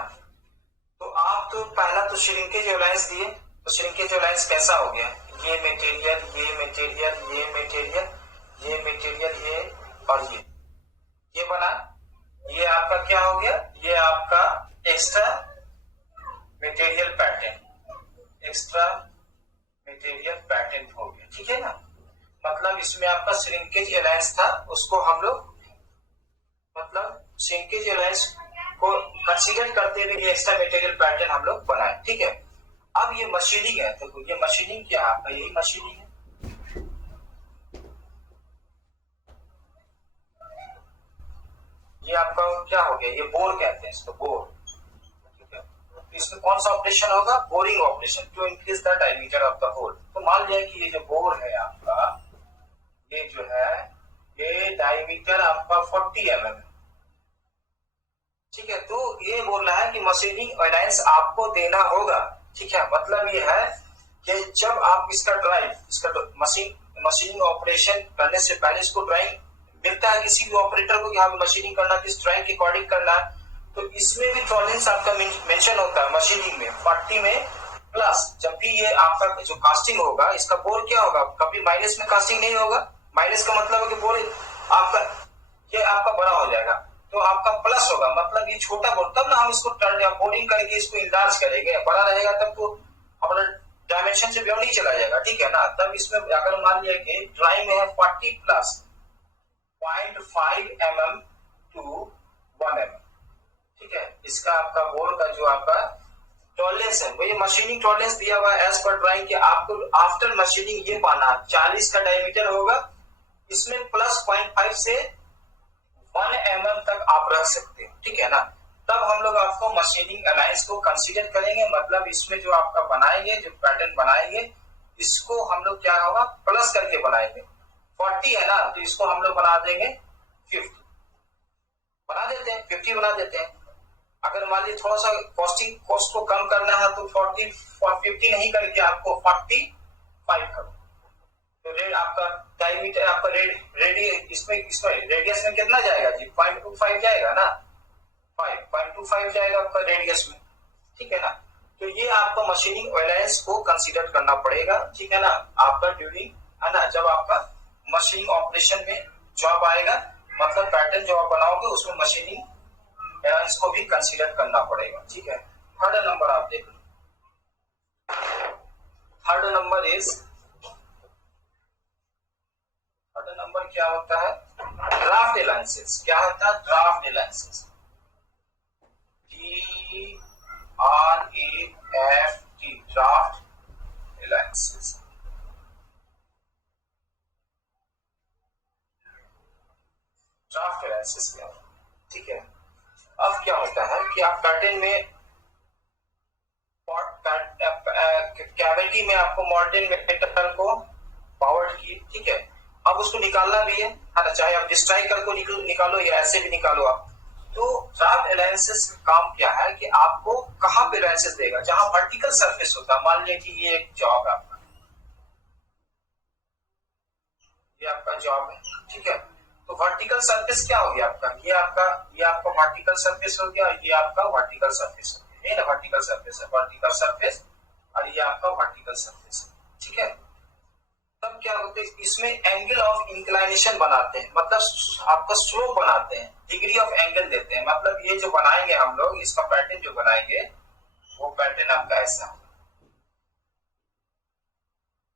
तो आप तो पहला तो श्रिंकेज एलायंस दिए, तो श्रिंकेज एलायंस कैसा हो गया? ये मटेरियल, ये मटेरियल, ये मटेरियल, ये मटेरियल, ये और ये बना। ये आपका क्या हो गया? ये आपका extra material pattern, extra material pattern हो गया। ठीक है ना, मतलब इसमें आपका श्रिंकेज एलायंस था, उसको हम लोग मतलब श्रिंकेज एलायंस को कंसीडर करते हुए ये एक्स्ट्रा मटेरियल पैटर्न हम लोग बनाए। ठीक है, अब ये मशीनिंग है, तो ये मशीनिंग क्या है आपका? यही मशीनिंग है। ये आपका क्या हो गया? ये बोर कहते हैं इसको, बोर। ठीक है, तो इसमें कौन सा ऑपरेशन होगा? Boring operation, to increase the diameter of the hole. तो मान लिया कि ये जो बोर है आपका, ये जो है ये डायमीटर आपका 40 mm है। ठीक है, तो ये बोल रहा है कि मशीनिंग एलायंस आपको देना होगा। ठीक है, मतलब ये है कि जब आप इसका ड्राइव, इसका मशीनिंग ऑपरेशन करने से पहले इसको ड्राइंग मिलता है किसी भी ऑपरेटर को, यहाँ पे मशीनिंग करना, किस ड्राइंग के अकॉर्डिंग करना है, तो इसमें भी टॉलरेंस आपका मेंशन होता है मशीनिंग में 40 में प्लस। जब भी ये आपका जो कास्टिंग होगा, इसका बोर क्या होगा? कभी माइनस में कास्टिंग नहीं होगा। माइनस का मतलब है कि बोर आपका ये आपका बड़ा हो जाएगा, तो आपका प्लस होगा, मतलब ये छोटा बोर, तब ना हम इसको बोरिंग करके इसको इंलार्ज करेंगे, बड़ा रहेगा तब तो अपना डायमेंशन से बियॉन्ड नहीं चला जाएगा। ठीक है ना, तब इसमें अगर मान लिया कि ड्राइंग में है 40 प्लस 0.5 mm to 1 mm। ठीक है, इसका आपका बोर का जो आपका टॉलरेंस है वो ये मशीनिंग टॉलरेंस दिया हुआ है एज पर ड्राइंग के। आपको आफ्टर मशीनिंग ये पाना 40 का डायमीटर होगा, इसमें प्लस 0.5 से 1 mm तक आप रख सकते हैं। ठीक है ना, तब हम लोग आपको मशीनिंग एलायंस को कंसीडर करेंगे, मतलब इसमें जो आपका बनाएंगे, जो पैटर्न बनाएंगे, इसको हम लोग क्या होगा? प्लस करके बनाएंगे। 40 है ना, तो इसको हम लोग बना देंगे 50, बना देते हैं 50 बना देते हैं। अगर मान लीजिए थोड़ा सा कॉस्ट को कम करना है तो 50 नहीं करके आपको 45 करो, तो रेड आपका डायमीटर आपका रेडियस इसमें रेडियस में कितना जाएगा जी? 0.25 जाएगा ना, 5.25 जाएगा आपका रेडियस में। ठीक है ना, तो ये आपका मशीनिंग एलायंस को कंसीडर करना पड़ेगा। ठीक है ना, आपका ड्यूरिंग है ना, जब आपका मशीनिंग ऑपरेशन में जॉब आएगा, मतलब पैटर्न जो आप बनाओगे उसमें मशीनिंग एलायंस को भी कंसीडर करना पड़ेगा। ठीक है, थर्ड नंबर आप देख लो, थर्ड नंबर क्या होता है? Draft allowances. क्या होता है? Draft allowances, DRAFT, draft allowances. Draft allowances क्या होता है? ठीक है, अब क्या होता है कि आप पैटर्न में कैविटी में आपको मॉल्टेन मेटल को पावर्ड की, ठीक है, अब उसको निकालना भी है ना, चाहे आप डिस्ट्राई करके निकालो या ऐसे भी निकालो आप। तो ड्राफ्ट एलायंसेस का काम क्या है कि आपको कहां पे एलायंसेस देगा? जहां वर्टिकल सरफेस होता है। मान लिया कि ये एक जॉब है आपका, ये आपका जॉब है, ठीक है, तो वर्टिकल सरफेस क्या हो गया आपका, ये आपका वर्टिकल सरफेस हो गया, ये आपका वर्टिकल सरफेस हो गया, ये ना वर्टिकल सरफेस है, वर्टिकल सरफेस, और ये आपका वर्टिकल सरफेस है, ठीक है। तब क्या होता है, इसमें एंगल ऑफ इंक्लाइनेशन बनाते हैं, मतलब आपका स्लोप बनाते हैं, डिग्री ऑफ एंगल देते हैं, मतलब ये जो बनाएंगे हम लोग, इसका पैटर्न जो बनाएंगे वो पैटर्न आपका ऐसा,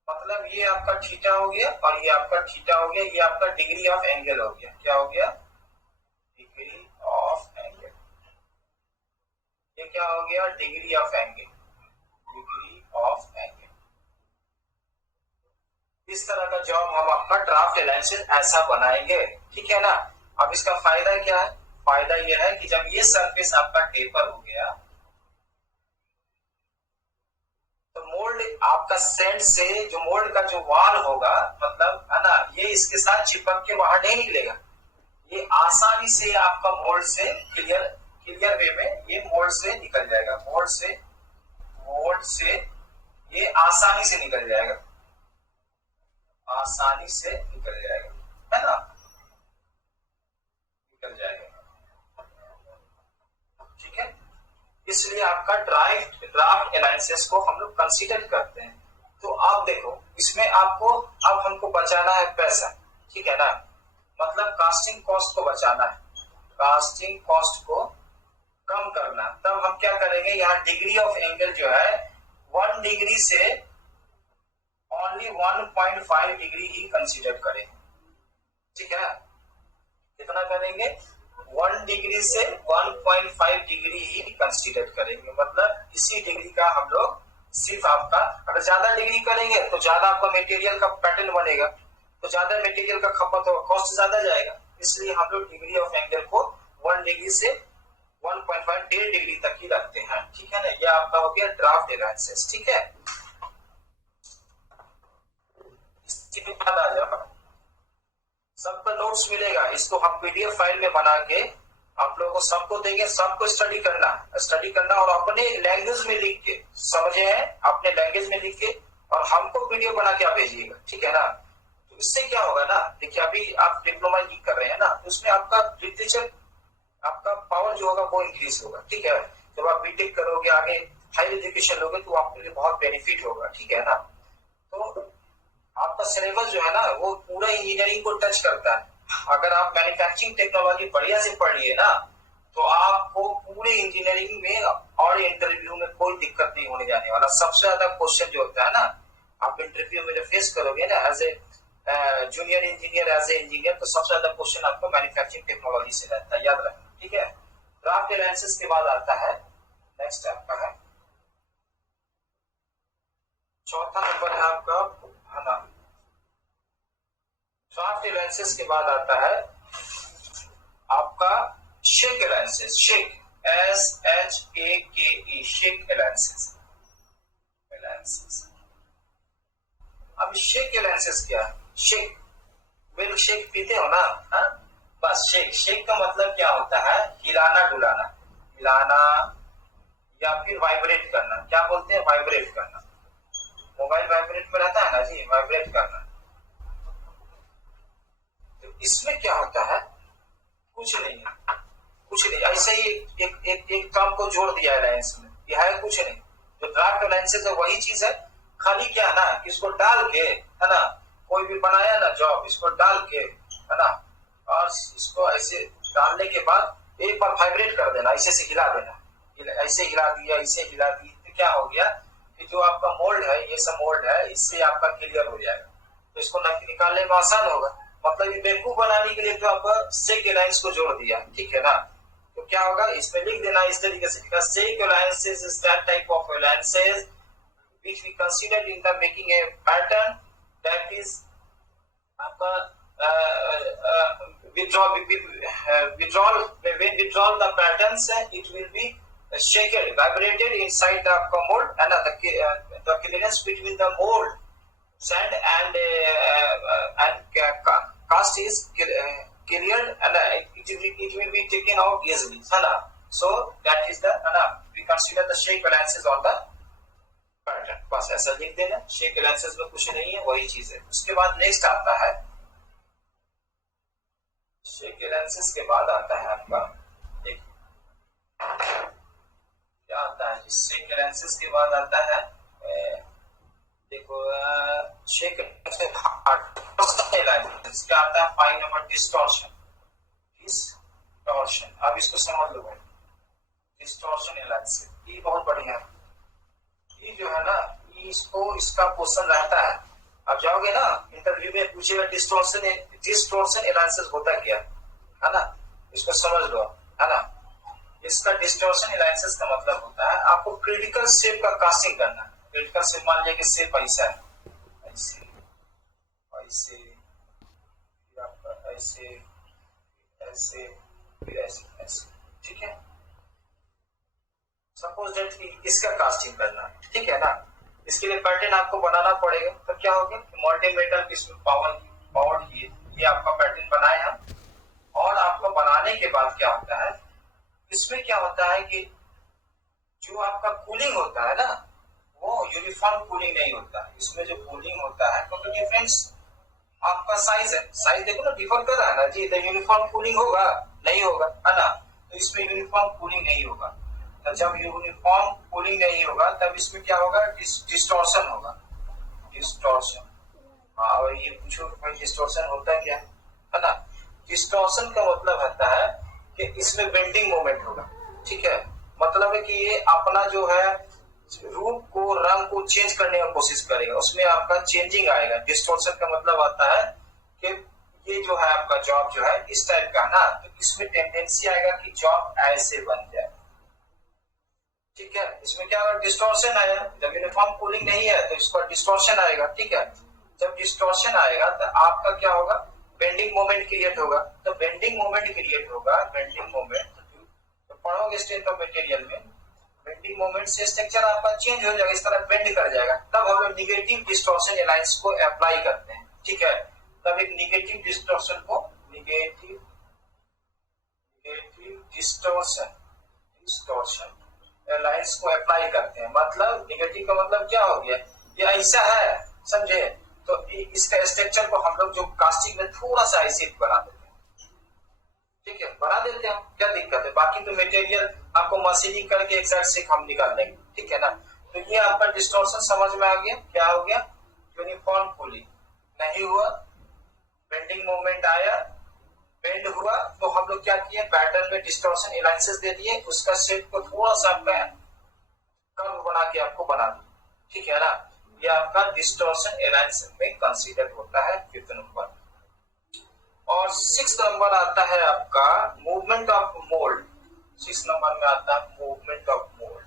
मतलब ये आपका थीटा हो गया और ये आपका थीटा हो गया, ये आपका डिग्री ऑफ एंगल हो गया, क्या हो गया, डिग्री ऑफ एंगल, ये क्या हो गया, degree of angle, degree of angle. इस तरह का जॉब हम आपका ड्राफ्ट एलाइंसेस ऐसा बनाएंगे, ठीक है ना। अब इसका फायदा क्या है, फायदा यह है कि जब ये सरफेस आपका टेपर हो गया तो मोल्ड आपका सेंट से जो मोल्ड का जो वॉल होगा, मतलब है ना, ये इसके साथ चिपक के बाहर नहीं निकलेगा, ये आसानी से आपका मोल्ड से क्लियर वे में ये मोल्ड से निकल जाएगा, मोल्ड से ये आसानी से निकल जाएगा, आसानी से निकल जाएगा, है ना, निकल जाएगा, ठीक है। इसलिए आपका ड्राफ्ट एलाइंसेस को हम लोग कंसीडर करते हैं। तो आप देखो, इसमें आपको अब हमको बचाना है पैसा, ठीक है ना, मतलब कास्टिंग कॉस्ट को बचाना है, कास्टिंग कॉस्ट को कम करना। तब हम क्या करेंगे, यहाँ डिग्री ऑफ एंगल जो है 1 डिग्री से ओनली 1.5 डिग्री ही कंसीडर करें, ठीक है। कितना करेंगे, 1 डिग्री से 1.5 डिग्री ही कंसीडर करेंगे, मतलब इसी डिग्री का हम लोग सिर्फ आपका, अगर ज्यादा डिग्री करेंगे तो ज्यादा आपका मटेरियल का पैटर्न बनेगा, तो ज्यादा मटेरियल का खपत होगा, कॉस्ट ज्यादा जाएगा, इसलिए हम लोग डिग्री ऑफ एंगल को 1 डिग्री से 1.5 1.5 डिग्री तक ही रखते हैं, ठीक है ना। यह आपका हो गया ड्राफ्ट एलाइंसेस, ठीक है। इसके बाद आ जाओ, सबका नोट्स मिलेगा, इसको हम पीडीएफ फाइल में बना के आप लोगों को सबको देंगे, सबको स्टडी करना और अपने लैंग्वेज में लिख के, समझे हैं, अपने लैंग्वेज में लिख के और हमको पीडीएफ बना के आप भेजिएगा, ठीक है ना। तो इससे क्या होगा ना, देखिए अभी आप डिप्लोमा की कर रहे हैं ना, तो उसमें आपका लिटरेचर, आपका पावर जो होगा वो इंक्रीज होगा, ठीक है। जब आप बीटेक करोगे, आगे हायर एजुकेशन लोगे, तो आपके लिए बहुत बेनिफिट होगा, ठीक है ना। तो आपका सिलेबस जो है ना वो पूरा इंजीनियरिंग को टच करता है। अगर आप मैन्युफैक्चरिंग टेक्नोलॉजी बढ़िया से पढ़ लिए ना, तो आपको पूरे इंजीनियरिंग में और इंटरव्यू में कोई दिक्कत नहीं होने जाने वाला। सबसे ज्यादा क्वेश्चन जो होता है ना, आप इंटरव्यू में जब फेस करोगे ना as a junior engineer, as a engineer, तो सबसे ज्यादा क्वेश्चन आपको मैन्युफैक्चरिंग टेक्नोलॉजी से रहता है, याद रखना, ठीक है। ड्राफ्ट एलाइंसेस के बाद आता है, नेक्स्ट आपका है चौथा नंबर है आपका, है ना, ड्राफ्ट एलाइंसेस के बाद आता है आपका शेक एलाइंसेस, शेक SHAKE, शेक एलाइंसेस। अब शेक एलाइंसेस क्या है, शेक, मिल्क शेक पीते हो ना, हा? बस शेक का मतलब क्या होता है, हिलाना डुलाना, हिलाना या फिर वाइब्रेट करना, क्या बोलते हैं, वाइब्रेट करना, मोबाइल वाइब्रेट में रहता है ना जी, वाइब्रेट करना। तो इसमें क्या होता है, कुछ नहीं, ऐसे ही एक टर्म को जोड़ दिया अलायंस में, यह है कुछ नहीं। जो ड्राफ्ट अलायंसेस है वही चीज है, खाली क्या है ना कि इसको डाल के, है ना, कोई भी बनाया ना जॉब, इसको डाल के, है ना, और इसको ऐसे डालने के बाद एक बार वाइब्रेट कर देना, ऐसे से हिला देना, ऐसे हिला दिया, ऐसे हिला दी, तो क्या हो गया कि जो आपका मोल्ड है, ये सब मोल्ड है, इससे आपका क्लियर हो जाएगा, तो इसको निकालने में आसान होगा। मतलब ये बेवकूफ बनाने के लिए तो आप शेक एलायंस को जोड़ दिया, ठीक है ना। तो क्या होगा, इसमें लिख देना इस तरीके से, because shake alliances is that type of alliances which we considered in the making a pattern that is आपका when withdraw the patterns, it will be shaken, vibrated inside the mold, and the clearance between the mold, sand and cast is cleared, and it will be taken out easily, है ना। So that is the, है ना, we consider the shake balances on the pattern, बस ऐसा लिख देना, shake balances में कुछ नहीं है, वही चीज है। उसके बाद नेक्स्ट आता है शेक एनालिसिस के बाद आता है आपका एक क्या आता है, शेक एनालिसिस के बाद आता है देखो शेक एनालिसिस क्या आता है, 5 नंबर डिस्टॉर्शन। डिस्टॉर्शन अब इसको समझ लो भाई, डिस्टॉर्शन एनालिसिस ये बहुत बढ़िया है। ये जो है ना, इसको इसका क्वेश्चन रहता है, आप जाओगे ना इंटरव्यू में पूछेगा डिस्टॉर्शन एनालिसिस होता क्या है ना, इसको समझ लो है ना। इसका डिस्टॉर्शन एनालिसिस का मतलब होता है आपको क्रिटिकल शेप का कास्टिंग करना है। क्रिटिकल शेप मान लिया कि शेप ऐसा है, ऐसे ऐसे ऐसे ऐसे फिर ऐसे ऐसे, ठीक है। सपोज दैट इसका कास्टिंग करना है, ठीक है ना। इसके लिए पैटर्न आपको बनाना पड़ेगा, तो क्या होगा, मल्टी मेटल इसमें पावर ये आपका पैटर्न बनाए हम। और आपको बनाने के बाद क्या होता है, इसमें क्या होता है कि जो आपका कूलिंग होता है ना, वो यूनिफॉर्म कूलिंग नहीं होता है। इसमें जो कूलिंग होता है, क्योंकि तो डिफरेंस आपका साइज है, साइज देखो ना डिफर कर रहा है ना जी, तो यूनिफॉर्म कूलिंग होगा नहीं होगा, है ना। तो इसमें यूनिफॉर्म कूलिंग नहीं होगा। तो जब यूनिफॉर्म कूलिंग नहीं होगा तब इसमें क्या होगा, डिस्टॉर्शन होगा। डिस्टॉर्शन, हाँ, और ये पूछो भाई डिस्टॉर्शन होता क्या है ना। डिस्टॉर्शन का मतलब होता है कि इसमें बेंडिंग मोमेंट होगा, ठीक है। मतलब है कि ये अपना जो है रूप को, रंग को चेंज करने की कोशिश करेगा, उसमें आपका चेंजिंग आएगा। डिस्टॉर्शन का मतलब आता है कि ये जो है आपका जॉब जो है इस टाइप का ना, तो इसमें टेंडेंसी आएगा कि जॉब ऐसे बन जाए, ठीक है। इसमें क्या होगा, डिस्टॉर्शन आया। जब यूनिफॉर्म कूलिंग नहीं है तो इसका डिस्टॉर्शन आएगा, ठीक है। जब डिस्टॉर्शन आएगा तो आपका क्या होगा, बेंडिंग मोमेंट क्रिएट होगा। तो बेंडिंग मोमेंट क्रिएट होगा, बेंडिंग मोमेंट तो पढ़ोगे स्ट्रेंथ ऑफ मटेरियल में, बेंडिंग मोमेंट से स्ट्रक्चर आपका चेंज हो जाएगा, इस तरह बेंड कर जाएगा। तब हम लोग निगेटिव डिस्टॉर्शन एलाइंस को अप्लाई करते हैं, ठीक है। तब एक निगेटिव डिस्टॉर्शन को निगेटिव डिस्टॉर्शन एलाइंस को अप्लाई करते हैं। मतलब निगेटिव का मतलब क्या हो गया, ये ऐसा है, समझे। तो इसका स्ट्रक्चर को हम लोग जो कास्टिंग में थोड़ा सा ऐसे बना देते हैं, ठीक है, बना देते हैं, क्या दिक्कत है। बाकी तो मटेरियल आपको मशीनिंग करके एक साइड से हम निकाल लेंगे, ठीक है ना। तो ये आपका डिस्टॉर्शन समझ में आ गया, क्या हो गया, यूनिफॉर्म कूलिंग नहीं हुआ, बेंडिंग मोमेंट आया, बेंड हुआ, तो हम लोग क्या किए, पैटर्न में डिस्टॉर्शन एलाइंसेस दे दिए, उसका शेप को थोड़ा सा कर्व बना के आपको बना दिया, ठीक है ना। ये आपका डिस्टॉर्शन एलाइंस में कंसीडर होता है 5th नंबर। और 6th नंबर आता है आपका movement of mould. 6th number में आता है movement of mould.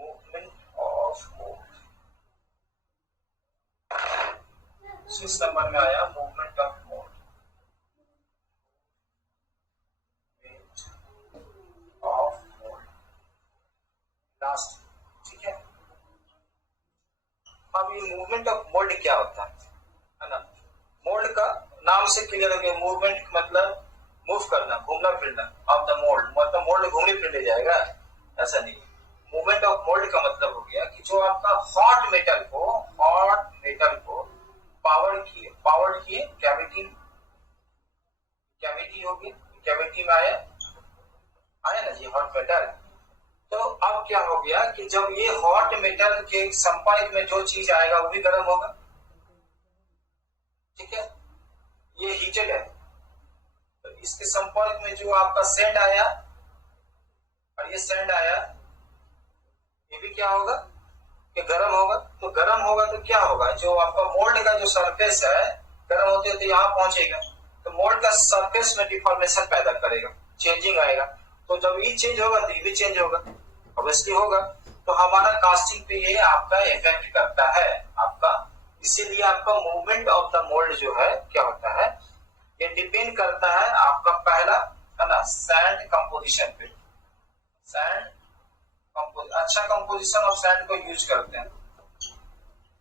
Movement of mould 6th number में आया, movement of mould. Of mould last, ठीक है। अब ये मूवमेंट ऑफ मोल्ड क्या होता है ना। मोल्ड का नाम से क्लियर हो गया, मूवमेंट मतलब मूव करना, घूमना फिरना ऑफ द मोल्ड, मतलब मोल्ड घूमने फिरने जाएगा, ऐसा नहीं। मूवमेंट ऑफ मोल्ड का मतलब हो गया कि जो आपका हॉट मेटल को पावर किए कैविटी होगी, कैविटी में आया ना जी हॉट मेटल। तो अब क्या हो गया कि जब ये हॉट मेटल के संपर्क में जो चीज आएगा वो भी गर्म होगा, ठीक है। ये हीटेड है, तो इसके संपर्क में जो आपका सैंड आया और ये सैंड आया, ये भी क्या होगा कि गर्म होगा। तो गर्म होगा तो क्या होगा, जो आपका मोल्ड का जो सरफेस है गर्म होते होते यहाँ पहुंचेगा, तो मोल्ड का सरफेस में डिफॉर्मेशन पैदा करेगा, चेंजिंग आएगा। तो जब ये चेंज होगा तो ये भी चेंज होगा, ऑब्वियसली होगा। तो हमारा कास्टिंग पे ये आपका इफेक्ट करता है आपका, इसीलिए आपका मूवमेंट ऑफ द मोल्ड जो है क्या होता है, ये डिपेंड करता है आपका पहला है ना सैंड कंपोजिशन पे। सैंड अच्छा कंपोजिशन ऑफ सैंड को यूज करते हैं,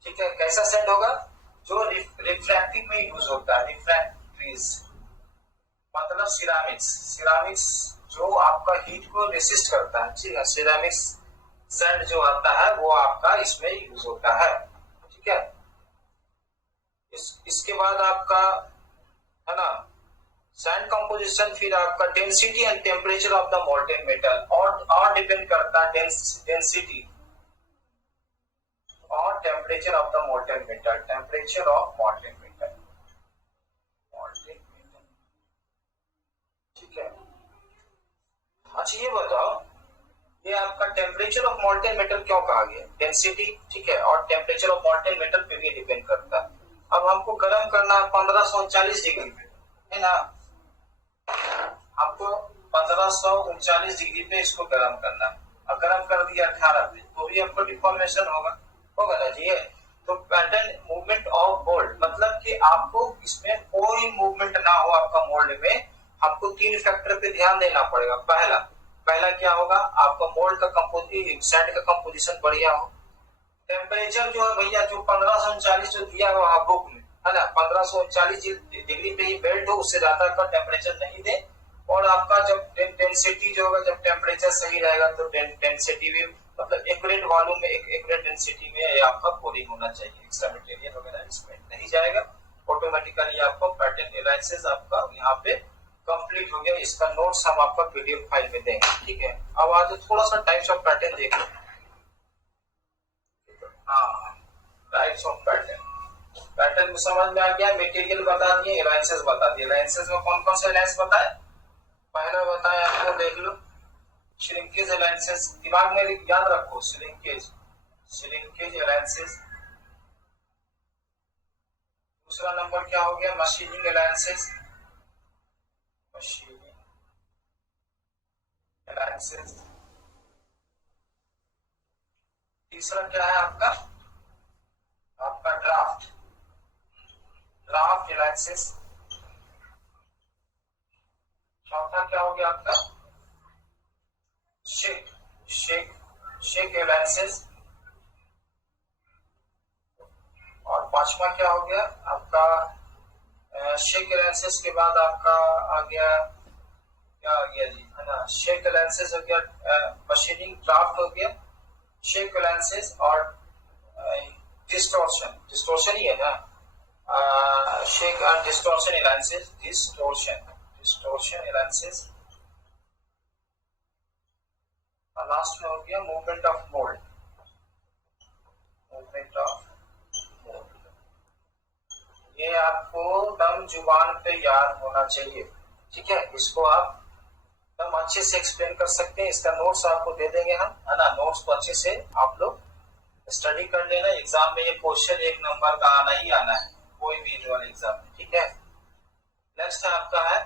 ठीक है। कैसा सैंड होगा, जो रिफ्रैक्टिव में यूज होता है, रिफ्रैक्ट्रीज मतलब सिरामिक्स जो आपका हीट को रेसिस्ट करता है, ठीक है। सिरामिक्स सैंड जो आता है वो आपका इसमें यूज होता है, ठीक है। इसके बाद आपका है ना सैंड कंपोजिशन, फिर आपका density and temperature of the molten metal, और डिपेंड करता है डेंसिटी और temperature of the molten metal, temperature of molten metal, ठीक है। अच्छा ये बताओ, ये आपका टेम्परेचर ऑफ मोल्टेन मेटल क्यों कहा गया, डेंसिटी, ठीक है, और टेम्परेचर ऑफ मोल्टेन मेटल पे भी डिपेंड करता है। अब हमको गर्म करना है 1539 डिग्री पे, है ना, आपको 1539 डिग्री पे इसको गर्म करना है। अब गर्म कर दिया 18 पे तो भी आपको डिफॉर्मेशन होगा ना जी। तो पैटर्न मूवमेंट ऑफ मोल्ड, मतलब कि आपको इसमें कोई मूवमेंट ना हो आपका मोल्ड में, आपको 3 फैक्टर पे ध्यान देना पड़ेगा। पहला क्या होगा, आपका मोल्ड का सैंड का कंपोजिशन बढ़िया हो। टेम्परेचर जो है भैया, जो 1539 जो दिया हुआ बुक में, है ना, 1539 डिग्री पे ही बेल्ट हो, उससे ज्यादा का टेम्परेचर नहीं दे। और आपका जब डेंसिटी जो होगा, जब टेम्परेचर सही रहेगा तो डेंसिटी भी, मतलब एक्यूरेट वॉल्यूम में, एक्यूरेट डेंसिटी में आपका पोरिंग होना चाहिए। एक्स्ट्रा मटेरियल वगैरह इसमें नहीं जाएगा, ऑटोमेटिकली आपको पैटर्न एनालिसिस आपका यहाँ पे कंप्लीट हो गया। इसका नोट्स हम आपका पीडीएफ फाइल में देंगे, ठीक है। अब आज थोड़ा सा टाइप्स ऑफ पैटर्न देख लो। हाँ, टाइप्स ऑफ पैटर्न, पैटर्न को समझ में आ गया, मटेरियल बता दिए, अलायंसेस बता दिए। अलायंसेस में कौन कौन से अलायंस बताए, पहला बताया आपको, देख लो, श्रिंकेज अलायंसेस, दिमाग में याद रखो, श्रिंकेज अलायंसेस। दूसरा नंबर क्या हो गया, मशीनिंग अलायंसेस, मशीनिंग अलायंसेस। तीसरा क्या है आपका, आपका ड्राफ्ट अलायंसेस। चौथा क्या हो गया आपका, शेक शेक शेक अलायंसेस। और पांचवा क्या हो गया आपका, शेक अलायंसेस के बाद आपका आ गया, क्या आ गया जी, है ना, शेक अलायंसेस हो गया, मशीनिंग ड्राफ्ट हो गया, शेक अलायंसेस, और डिस्टोर्शन ही है ना, shake and distortion analysis, distortion analysis. Last में हो गया movement of mould, movement of mould. ये आपको दम जुबान पे याद होना चाहिए, ठीक है। इसको आप दम अच्छे से एक्सप्लेन कर सकते हैं। इसका नोट्स आपको दे देंगे हम, है ना, नोट्स को अच्छे से आप लोग स्टडी कर लेना। एग्जाम में ये क्वेश्चन 1 नंबर का आना ही आना है, कोई भी एग्जाम में, ठीक है। नेक्स्ट आपका है